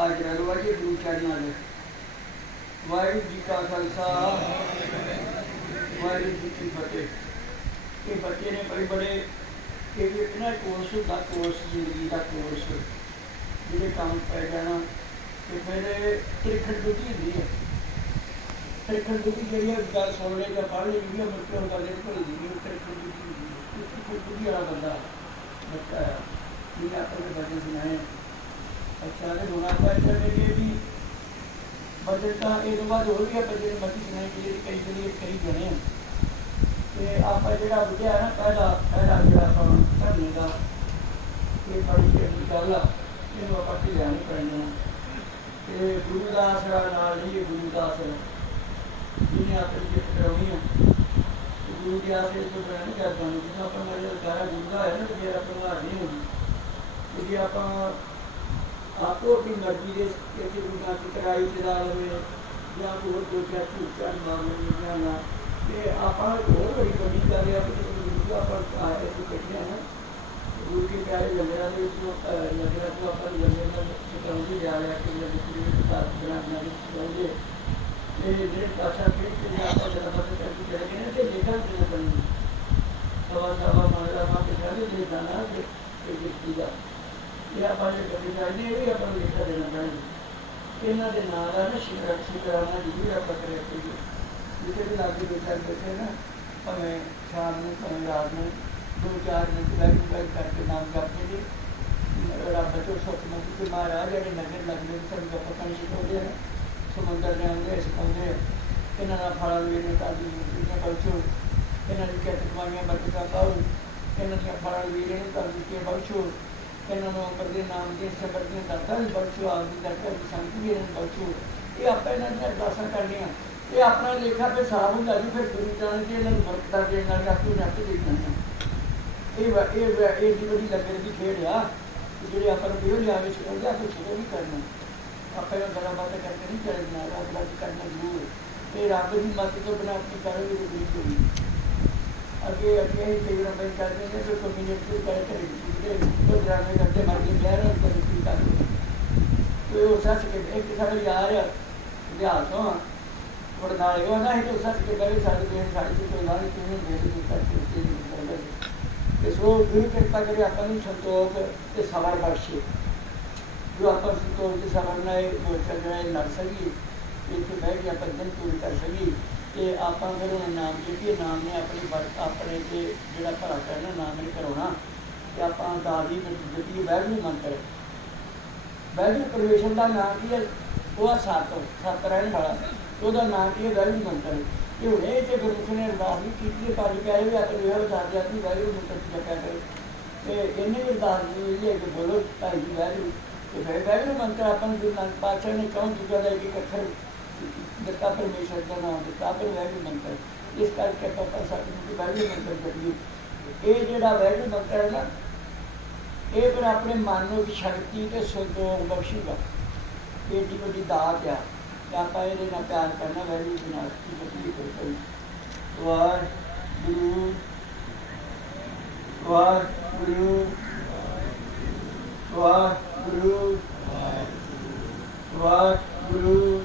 ਅੱਜ ਰਗਵਾਜੀ ਗੁਰੂ ਚਰਨਾਂ ਦੇ ਵਾਹਿਗੁਰੂ ਜੀ ਕਾ ਖਾਲਸਾ ਵਾਹਿਗੁਰੂ ਜੀ ਕੀ ਫਤਿਹ ਇਹ ਬੱਚੇ ਨੇ ਬੜੇ ਬੜੇ ਇਹ ਵੀ ਇਹਨਾਂ ਕੋਰਸ ਦਾ ਕੋਰਸ ਜ਼ਿੰਦਗੀ ਦਾ ਕੋਰਸ ਜਿਹੜੇ ਕੰਮ ਪੈ ਜਾਣਾ ਤੇ ਫਿਰ ਤ੍ਰਿਖਣ ਦੁਖੀ ਹੁੰਦੀ ਹੈ ਤ੍ਰਿਖਣ ਦੁਖੀ ਜਿਹੜੀ ਹੈ ਗੱਲ ਸੁਣ ਲੈ ਜਾਂ ਪੜ੍ਹ ਲਈ ਵੀ ਮੁੜ ਕੇ ਉਹ ਗੱਲ ਨਹੀਂ ਭੁੱਲਦੀ ਨਹੀਂ ਤ੍ਰਿਖਣ ਦੁਖੀ ਹੁੰਦੀ ਹੈ ਤ੍ਰਿਖਣ ਦੁਖੀ ਵਾਲਾ ਬੰਦਾ ਬੱਚਾ ਹੈ ਜਿਹਨੇ ਆਪਣੇ ਬੱਚੇ ਸੁਣਾਏ ਅੱਛਾ, ਤੇ ਹੁਣ ਆਪਾਂ ਇੱਥੇ ਮੇਰੇ ਵੀ ਬਜਟ ਤਾਂ ਇਹ ਤੋਂ ਬਾਅਦ ਹੋਰ ਵੀ ਆਪਾਂ ਜਿਹੜੇ ਮਰਜ਼ੀ ਸੁਣਾਏ ਜਿਹੜੇ ਕਈ ਜਿਹੜੇ ਕਈ ਜਣੇ ਆ। ਤੇ ਆਪਾਂ ਜਿਹੜਾ ਬੁਝਿਆ ਨਾ ਪਹਿਲਾ ਪਹਿਲਾ ਜਿਹੜਾ ਆਪਾਂ ਧਰਨੇ ਦਾ, ਇਹ ਬੜੀ ਚੰਗੀ ਗੱਲ ਆ, ਇਹਨੂੰ ਆਪਾਂ ਕੀ ਲੈਣੀ ਪੈਣੀ ਆ ਤੇ ਗੁਰੂ ਦਾ ਨਾਲ ਹੀ ਇਹ ਗੁਰੂ ਦਾ ਜਿਹਨੇ ਆਪਣੀ ਜਿੱਤ ਕਰਾਉਣੀ ਆ। ਗੁਰੂ ਦੇ ਆਸਰੇ ਤੋਂ ਬਣਾ ਕਰਦਾ ਨੂੰ ਜਿਵੇਂ ਆਪਾਂ ਨਾਲ ਸਾਰਾ ਗੁਰੂ ਦਾ ਹੈ ਨਾ ਤੇ ਫਿਰ ਆਪਾਂ ਹਾਰ ਨਹੀਂ ਹੋਣੀ। ਕਿਉਂਕਿ ਆਪਾਂ आपको अपनी मर्ज़ी से कहते बिना किराए में या तो वो दो क्या तीन मामले में जाना। ये आप बहुत बड़ी कमी कर रहे आपको दूसरा पड़ता है तो कठिया है गुरु के प्यारे लंगड़ा ने जो लंगड़ा को अपन लंगड़ा समझे जा रहा है कि लंगड़े के साथ बनाना समझे ये डेढ़ पाशा के लिए आप पर करके चले गए थे लेखन से बनी सवा सवा के ਇਹ ਆਪਾਂ ਜੇ ਕਦੇ ਜਾਈਏ ਇਹ ਵੀ ਆਪਾਂ ਨੂੰ ਲਿਖਾ ਦੇਣਾ ਪੈਣਾ ਇਹਨਾਂ ਦੇ ਨਾਂ ਦਾ ਨਾ ਸ਼ਿਕਰ ਸ਼ਿਕਰਾਨਾ ਜੀ ਆਪਾਂ ਕਰਿਆ ਕਰੀਏ। ਜਿੱਥੇ ਵੀ ਲਾਗੇ ਬੈਠਾ ਬੈਠੇ ਨਾ, ਭਾਵੇਂ ਸ਼ਾਮ ਨੂੰ, ਭਾਵੇਂ ਰਾਤ ਨੂੰ, ਦੋ ਚਾਰ ਮਿੰਟ ਬੈਠ ਬੈਠ ਕਰਕੇ ਨਾਮ ਜਪਦੇ ਜੀ ਰੱਬ ਤੋਂ ਸੁਖ ਮੰਗ ਮਹਾਰਾਜ ਜਿਹੜੇ ਨਗਰ ਲੱਗਦੇ ਨੇ ਸਭ ਦਾ ਪਤਾ ਨਹੀਂ ਸਿਖਾਉਂਦੇ ਨੇ, ਸਮੁੰਦਰ ਦੇ ਆਉਂਦੇ ਸਿਖਾਉਂਦੇ ਇਹਨਾਂ ਦਾ ਫਲ ਵੀ ਨੇ ਤਾਂ ਦੀ ਇਹਨਾਂ ਬਖਸ਼ੋ ਇਹਨਾਂ ਦੀ ਕਿਰਤ ਕਮਾਈਆਂ ਬਰਕਤਾਂ ਪਾਓ। ਇਹਨਾਂ ਦੀਆਂ ਫਲ ਵੀ ਨੇ ਤਾਂ ਦੀ ਕੇ ਇਹਨਾਂ ਨੂੰ ਅੰਬਰ ਨਾਮ ਦੇ ਸ਼ਬਦ ਦੀਆਂ ਦਾਤਾਂ ਵੀ ਬਖਸ਼ੋ ਆਪ ਦੀ ਦਾਤਾਂ ਦੀ ਸ਼ਾਂਤੀ ਵੀ ਬਖਸ਼ੋ ਇਹ ਆਪਾਂ ਇਹਨਾਂ ਦੀਆਂ ਅਰਦਾਸਾਂ ਕਰਨੀਆਂ। ਇਹ ਆਪਣਾ ਲੇਖਾ ਫਿਰ ਸਾਫ਼ ਹੁੰਦਾ ਜੀ, ਫਿਰ ਗੁਰੂ ਜਾਣ ਕੇ ਇਹਨਾਂ ਨੂੰ ਬਰਕਤਾਂ ਦੇਣ ਨਾਲ ਆਪੂ ਨੱਕ ਦੇ ਦਿੰਦੇ ਇਹ ਇਹ ਇਹ ਦੀ ਬੜੀ ਲੱਗਣ ਦੀ ਖੇਡ ਆ ਜਿਹੜੇ ਆਪਾਂ ਨੂੰ ਇਹੋ ਲਿਆਵੇ ਸਿਖਾਉਂਦੇ ਆ ਕੁਛ ਵੀ ਕਰਨਾ। ਆਪਾਂ ਇਹ ਗੱਲਾਂ ਬਾਤਾਂ ਕਰਕੇ ਨਹੀਂ ਚੱਲਣਾ ਰੱਬ ਦਾ ਕਰਨਾ ਜ਼ਰੂਰ। ਇਹ ਰੱਬ ਦੀ ਮੱਤ ਤੋਂ ਬਿਨਾਂ ਆਪਣੀ ਕਰੋਗੇ ਤਾਂ ਗਰੀਬ ਅੱਗੇ ਅੱਗੇ ਹੀ ਕਈ ਵਾਰ ਬਈ ਕਰਦੇ ਨੇ ਕਿ ਕਮਿਊਨਿਟੀ ਕਰੇ ਕਰੇ ਜਿਹੜੇ ਉਹ ਡਰਾਮੇ ਕਰਦੇ ਮਰ ਕੇ ਕਹਿ ਕੀ ਕਰਦੇ ਤੇ ਉਹ ਸੱਚ ਕੇ, ਇੱਕ ਸਾਡੇ ਯਾਰ ਆ ਵਿਆਹ ਤੋਂ ਉਹ ਨਾਲ ਉਹ ਨਾ ਹੀ ਤੋ ਸੱਚ ਕੇ ਕਰੇ ਸਾਡੇ ਦੇ ਸਾਡੇ ਤੋਂ ਨਾਲ ਕਿਵੇਂ ਦੇ ਦੇ ਸੱਚ ਕੇ ਤੇ ਸੋ ਗੁਰੂ ਕਿਰਪਾ ਕਰੇ ਆਪਾਂ ਨੂੰ ਸੰਤੋਖ ਤੇ ਸਬਰ ਬਖਸ਼ੇ। ਜੋ ਆਪਾਂ ਸੰਤੋਖ ਤੇ ਸਬਰ ਨਾਲ ਇਹ ਜਿਹੜਾ ਇਹ ਲੜ ਸਕੀਏ, ਇੱਥੇ ਬਹਿ ਕੇ ਆਪਾਂ ਦਿਨ ਪੂਰੀ ਕਰ ਸਕੀਏ। ਤੇ ਆਪਾਂ ਫਿਰ ਉਹ ਨਾਮ ਜਿਹੜੀ ਨਾਮ ਨੇ ਆਪਣੀ ਆਪਣੇ ਤੇ ਜਿਹੜਾ ਭਰਾ ਕਰਨਾ ਨਾਮ ਨੇ ਕਰਾਉਣਾ ਤੇ ਆਪਾਂ ਦਾਦੀ ਦਿੱਤੀ ਵੈਗਰੂ ਮੰਤਰ ਵੈਗਰੂ ਪਰਮੇਸ਼ਰ ਦਾ ਨਾਮ ਕੀ ਹੈ? ਉਹ ਆ ਸਤ ਸਤ ਰਹਿਣ ਵਾਲਾ। ਉਹਦਾ ਨਾਮ ਕੀ ਹੈ? ਵੈਗਰੂ ਮੰਤਰ ਇਹ ਹੁਣੇ ਤੇ ਗੁਰਮੁਖ ਨੇ ਅਰਦਾਸ ਵੀ ਕੀਤੀ ਹੈ ਪਾਣੀ ਪਿਆਰੇ ਵੀ ਆਪਣੇ ਵੇਹਰ ਦੱਸ ਦਿਆ ਕਿ ਮੰਤਰ ਦੀ ਜਪਿਆ ਕਰੇ ਤੇ ਇਹਨੇ ਵੀ ਅਰਦਾਸ ਦੀ ਹੈ ਬੋਲੋ, ਭਾਈ ਜੀ ਵੈਗਰੂ ਤੇ ਫਿਰ ਵੈਗਰੂ ਮੰਤਰ ਆਪਾਂ ਨੂੰ ਗੁਰੂ ਨਾਨਕ ਪਾਤਸ਼ਾਹ ਨੇ ਕਹੋ ਦੂਜਾ ਦਾ ਇੱਕ ਅੱਖਰ ਦਿੱਤਾ ਪਰਮੇਸ਼ਰ ਦਾ ਨਾਮ, ਦਿੱਤਾ ਪਰ ਵੈਗਰੂ ਮੰਤਰ। ਇਸ ਕਰਕੇ ਆਪਾਂ ਸਾਡੇ ਨੂੰ ਵੈਗਰੂ ਮੰਤਰ ਜਪੀਏ ਇਹ ਜਿਹੜਾ ਵੈਗਰੂ ਮੰਤਰ ਹੈ ਨਾ, ਇਹ ਫਿਰ ਆਪਣੇ ਮਨ ਨੂੰ ਸ਼ਕਤੀ ਤੇ ਸੰਤੋਖ ਬਖਸ਼ੂਗਾ। ਇਹ ਦੀ ਵੱਡੀ ਦਾਤ ਆ। ਆਪਾਂ ਇਹਦੇ ਨਾਲ ਪਿਆਰ ਕਰਨਾ ਵੈਗਰੂ ਦੇ ਨਾਲ। ਕੀ ਬਤੀ ਕੋਈ? ਵਾਹਿਗੁਰੂ ਵਾਹਿਗੁਰੂ ਵਾਹਿਗੁਰੂ।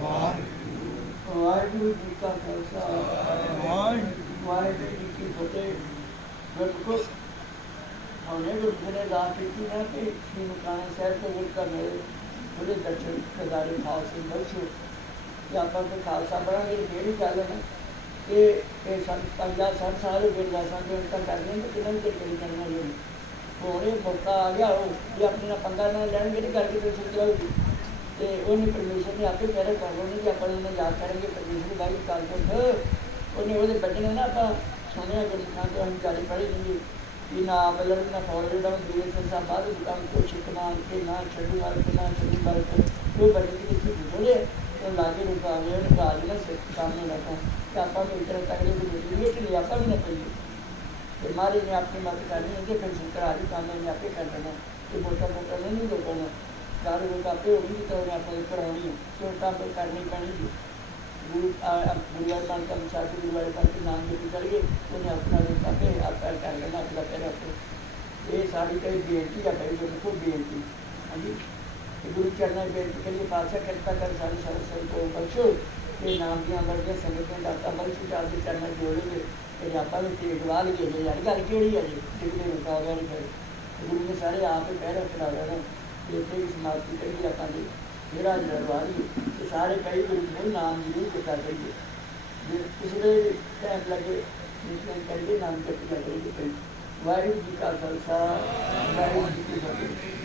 ਵਾਹਿਗੁਰੂ ਜੀ ਕਾ ਖਾਲਸਾ ਵਾਹਿਗੁਰੂ ਵਾਹਿਗੁਰੂ ਜੀ ਕੀ ਫਤਿਹ ਗੁਰਮੁਖ ਉਹਨੇ ਗੁਰੂ ਨੇ ਦਾਤ ਕੀਤੀ ਨਾ ਕਿ ਸ਼੍ਰੀ ਮੁਕਾਣਾ ਸਾਹਿਬ ਤੋਂ ਗੁਰ ਕਾ ਮੇਰੇ ਉਹਦੇ ਦਰਸ਼ਨ ਕਦਾਰੇ ਖਾਲਸੇ ਬਖਸ਼ੋ ਜਾਂ ਆਪਾਂ ਤੇ ਖਾਲਸਾ ਬਣਾਂਗੇ ਇਹ ਜਿਹੜੀ ਗੱਲ ਹੈ ਨਾ ਇਹ ਇਹ ਸੰਤ ਪੰਜਾਹ ਸੱਠ ਸਾਲ ਹੋ ਗਏ ਦਸਾਂ ਕਰਦੇ ਨੇ ਕਿੰਨਾ ਵੀ ਕਰੀ ਕਰਨਾ ਜੀ ਹੁਣ ਮੌਕਾ ਆ ਗਿਆ ਉਹ ਜੇ ਆਪਣੇ ਨਾਲ ਪੰਗਾ ਨਾ ਲੈਣਗੇ ਤੇ ਕਰਕੇ ਤੇ ਸੁਣ ਜਾਊਗੀ ਤੇ ਉਹਨੇ ਪਰਮੇਸ਼ਰ ਨੇ ਆਪੇ ਪਹਿਰੇ ਕਰ ਲੋਨੇ ਕਿ ਆਪਾਂ ਨੂੰ ਯਾਦ ਕਰਾਂਗੇ ਪਰਮੇਸ਼ਰ ਦਾ ਵੀ ਕਾਲ ਕਰ ਉਹਨੇ ਉਹਦੇ ਬੱਚੇ ਨਾ ਆਪਾਂ ਸੁਣਿਆ ਗੁਰਮੁਖਾਂ ਤੋਂ, ਅਸੀਂ ਗੱਲ ਪੜ੍ਹੀ ਨਹੀਂ ਕਿ ਨਾ ਬਲਰ ਨਾ ਫੌਜ ਦਾ ਦੂਰੇ ਸੰਸਾ ਬਾਅਦ ਦੁਕਾਨ ਤੋਂ ਛਿਕਮਾਨ ਕੇ, ਨਾ ਛੱਡੂ ਵਾਲ ਕੇ, ਨਾ ਛੱਡੂ ਵਾਲ ਕੇ। ਉਹ ਬੜੀ ਦੀ ਕਿੱਥੇ ਬੋਲੇ ਉਹ ਲਾਗੇ ਰੁਕਾ ਗਏ ਉਹਨੇ ਕਾਜ ਨਾ ਸਿੱਖ ਸਾਹਮਣੇ ਰੱਖਾ ਕਿ। ਆਪਾਂ ਨੂੰ ਇਤਰ ਤਗੜੇ ਦੀ ਮਿਲੀ ਕਿ ਆਪਾਂ ਵੀ ਨਾ ਪਈਏ ਤੇ ਮਾਰੇ ਨੇ ਆਪਣੀ ਮਦਦ ਕਰਨੀ ਹੈ ਕਿ ਫਿਰ ਸ਼ੰਕਰ ਆਦਿ ਕੰਮ ਨੇ ਆਪੇ ਕਰ ਦੇਣਾ ਤੇ ਬੋਟਾ ਬੋਟਾ ਨਹੀਂ ਰੋਕਣਾ ਕਾਰ ਉਹ ਆਪੇ ਹੋਣੀ ਦੀ ਤਰ੍ਹਾਂ ਆਪਾਂ ਕਰਾਉਣੀ ਹੈ ਤੇ ਉਹ ਕੰਮ ਕਰਨੀ ਪੈਣੀ ਹੈ ਗੁਰੂ ਗੁਰੂਵਾਰ ਬਣ ਕੇ ਵਿਚਾਰ ਕੇ ਗੁਰੂਵਾਰ ਬਣ ਕੇ ਨਾਮ ਦੇ ਕੇ ਚਲ ਗਏ, ਉਹਨੇ ਆਪਣਾ ਰੂਪ ਆਪੇ ਆਪੇ ਕਰ ਲੈਣਾ ਆਪਣਾ ਪੈਰ ਆਪੇ ਇਹ ਸਾਡੀ ਕਈ ਬੇਨਤੀ ਆ ਕਈ ਲੋਕ ਕੋ ਬੇਨਤੀ। ਹਾਂਜੀ? ਤੇ ਗੁਰੂ ਚਰਨਾਂ ਦੀ ਬੇਨਤੀ ਕਰੀਏ, ਪਾਤਸ਼ਾਹ ਕਿਰਪਾ ਕਰ ਸਾਰੇ ਸਾਰੇ ਸੰਤ ਕੋ ਬਖਸ਼ੋ ਇਹ ਨਾਮ ਦੀਆਂ ਵਰਗੇ ਸੰਗਤ ਦਾ ਤਾਂ ਬਖਸ਼ੋ ਚਾਰ ਦੇ ਚਰਨਾਂ ਜੋੜੋਗੇ ਤੇ ਆਪਾਂ ਵੀ ਤੇਗ ਲਾ ਲਈਏ ਯਾਰ ਗੱਲ ਕਿਹੜੀ ਹੈ ਜੀ? ਜਿਹੜੇ ਰੁਕਾ ਨਹੀਂ ਫਿਰ ਗੁਰੂ ਨੇ ਸਾਰੇ ਆਪ ਹੀ ਪਹਿਰਾ ਚੜਾ ਲੈਣਾ ਤੇ ਦੀ ਸਮਾਪਤੀ ਕਰੀ ਆਪਾਂ ਦੀ ਜਿਹੜਾ ਦਰਬਾਰੀ ਤੇ ਸਾਰੇ ਕਈ ਗੁਰੂ ਨੇ ਨਾਮ ਜ਼ਰੂਰ ਦਿੱਤਾ ਕਰੀਏ। ਜੇ ਕਿਸੇ ਦੇ ਟਾਈਮ ਲੱਗੇ ਜਿਸਨੇ ਕਰੀਏ ਨਾਮ ਜਪਿਆ ਕਰੀਏ ਵਾਹਿਗੁਰੂ ਜੀ ਕਾ ਖਾਲਸਾ, ਵਾਹਿਗੁਰੂ ਜੀ ਕੀ ਫਤਿਹ।